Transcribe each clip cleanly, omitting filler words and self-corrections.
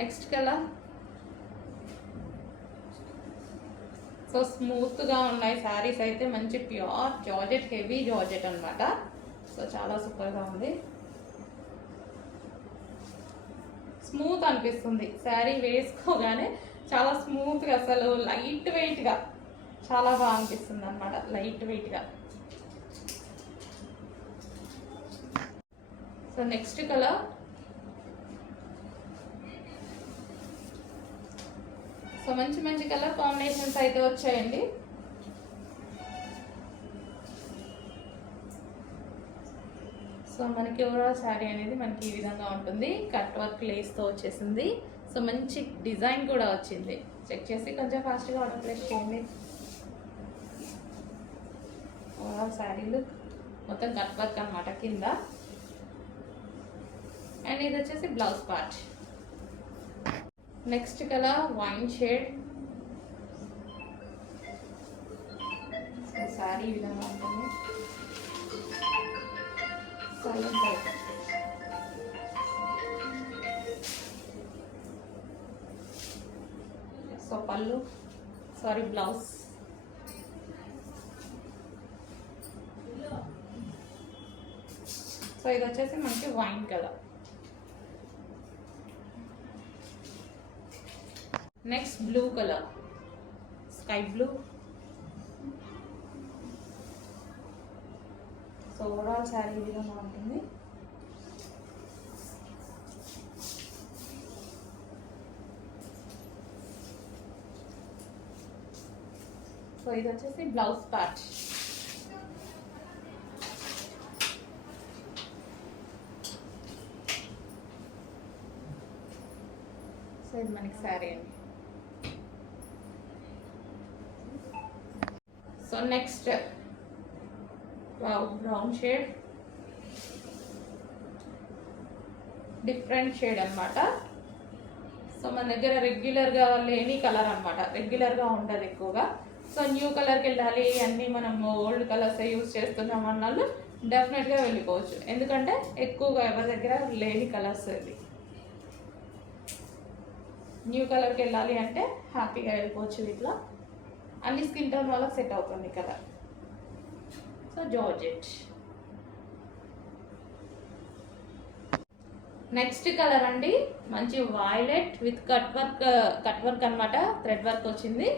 Next colour. So స్మూత్గా ఉన్నాయి శారీస్ అయితే, మంచి ప్యూర్ జార్జెట్, హెవీ జార్జెట్ అనమాట. సో చాలా సూపర్గా ఉంది, స్మూత్ అనిపిస్తుంది శారీ వేసుకోగానే. చాలా స్మూత్గా, అసలు లైట్ వెయిట్గా చాలా బాగా అనిపిస్తుంది అనమాట, లైట్ వెయిట్గా. So next colour. సో మంచి మంచి కలర్ కాంబినేషన్స్ అయితే వచ్చాయండి. సో మనకి ఓవరాల్ శారీ అనేది మనకి ఈ విధంగా ఉంటుంది, కట్ వర్క్ లేస్తో వచ్చేసింది. సో మంచి డిజైన్ కూడా వచ్చింది. చెక్ చేసి కొంచెం ఫాస్ట్గా ఆర్డర్ ప్లేస్ చేయండి. ఓవరాల్ శారీలు మొత్తం కట్ వర్క్ అనమాట కింద. అండ్ ఇది వచ్చేసి blouse part. Next colour wine shade. So sari ఈ విధంగా ఉంటుంది. సో పళ్ళు, సారీ బ్లౌజ్. సో ఇది వచ్చేసి మనకి wine colour. Next blue colour, sky blue. So overall sari ఈ విధంగా ఉంటుంది. సో ఇది వచ్చేసి బ్లౌజ్ పార్ట్. సో ఇది మనకి శారీ అండి. So next brown shade, different shade అనమాట. సో మన దగ్గర రెగ్యులర్గా లేని కలర్ అనమాట, రెగ్యులర్గా ఉండదు ఎక్కువగా. సో న్యూ కలర్కి వెళ్ళాలి, అన్నీ మనం ఓల్డ్ కలర్స్ యూజ్ చేస్తున్నాం అన్నాళ్ళు డెఫినెట్గా వెళ్ళిపోవచ్చు, ఎందుకంటే ఎక్కువగా ఎవరి దగ్గర లేని కలర్స్ ఇవి. న్యూ కలర్కి వెళ్ళాలి అంటే హ్యాపీగా వెళ్ళిపోవచ్చు. ఇట్లా అన్ని స్కిన్ టోన్ వాళ్ళకి సెట్ అవుతుంది colour. So georgette. Next colour అండి, మంచి వైలెట్ విత్ కట్ వర్క్ అనమాట, థ్రెడ్ వర్క్ వచ్చింది.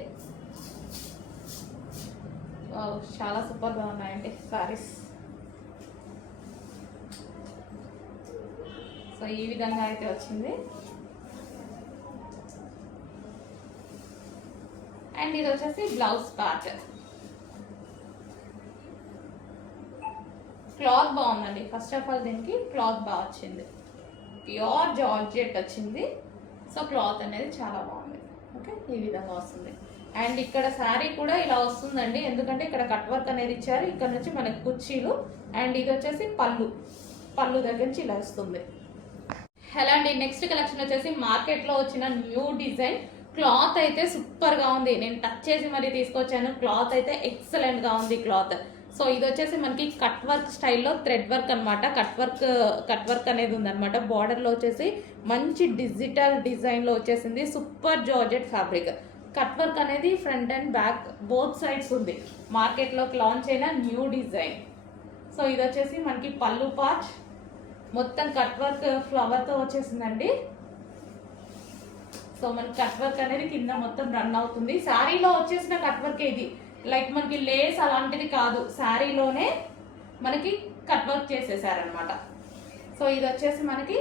చాలా సూపర్గా ఉన్నాయండి సారీస్. సో ఈ విధంగా అయితే వచ్చింది. అండ్ ఇది వచ్చేసి బ్లౌజ్ పార్ట్. క్లాత్ బాగుందండి, ఫస్ట్ ఆఫ్ ఆల్ దీనికి క్లాత్ బాగా వచ్చింది, ప్యూర్ జార్జెట్ వచ్చింది. సో క్లాత్ అనేది చాలా బాగుంది. ఓకే, ఈ విధంగా వస్తుంది. అండ్ ఇక్కడ శారీ కూడా ఇలా వస్తుందండి, ఎందుకంటే ఇక్కడ కట్ వర్క్ అనేది ఇచ్చారు, ఇక్కడ నుంచి మనకి కుర్చీలు. అండ్ ఇది వచ్చేసి పళ్ళు దగ్గర నుంచి ఇలా వస్తుంది. హలో అండి, నెక్స్ట్ కలెక్షన్ వచ్చేసి మార్కెట్లో వచ్చిన న్యూ డిజైన్. క్లాత్ అయితే సూపర్గా ఉంది, నేను టచ్ చేసి మరీ తీసుకొచ్చాను. క్లాత్ అయితే ఎక్సలెంట్గా ఉంది క్లాత్. సో ఇది వచ్చేసి మనకి కట్ వర్క్ స్టైల్లో థ్రెడ్ వర్క్ అనమాట. కట్ వర్క్ అనేది ఉందన్నమాట. బార్డర్లో వచ్చేసి మంచి డిజిటల్ డిజైన్లో వచ్చేసింది. Super georgette fabric. Cut work అనేది front and back both sides ఉంది. మార్కెట్లోకి లాంచ్ అయిన న్యూ డిజైన్. సో ఇది వచ్చేసి మనకి పళ్ళు పార్ట్ మొత్తం కట్ వర్క్ ఫ్లవర్తో వచ్చేసిందండి. సో మనకి కట్ వర్క్ అనేది కింద మొత్తం రన్ అవుతుంది. శారీలో వచ్చేసిన కట్ వర్క్ ఇది, లైక్ మనకి లేస్ అలాంటిది కాదు, శారీలోనే మనకి కట్ వర్క్ చేసేసారనమాట. సో ఇది వచ్చేసి మనకి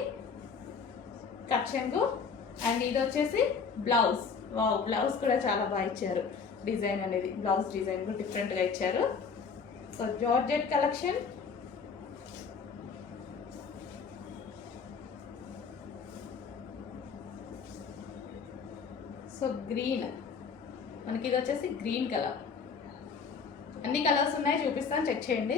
కట్ చెంగు. అండ్ ఇది వచ్చేసి బ్లౌజ్. వావ్, బ్లౌజ్ కూడా చాలా బాగా ఇచ్చారు. డిజైన్ అనేది, బ్లౌజ్ డిజైన్ కూడా డిఫరెంట్గా ఇచ్చారు. So georgette collection. So green, మనకి ఇది వచ్చేసి గ్రీన్ కలర్. అన్ని కలర్స్ ఉన్నాయి, చూపిస్తాను, చెక్ చేయండి.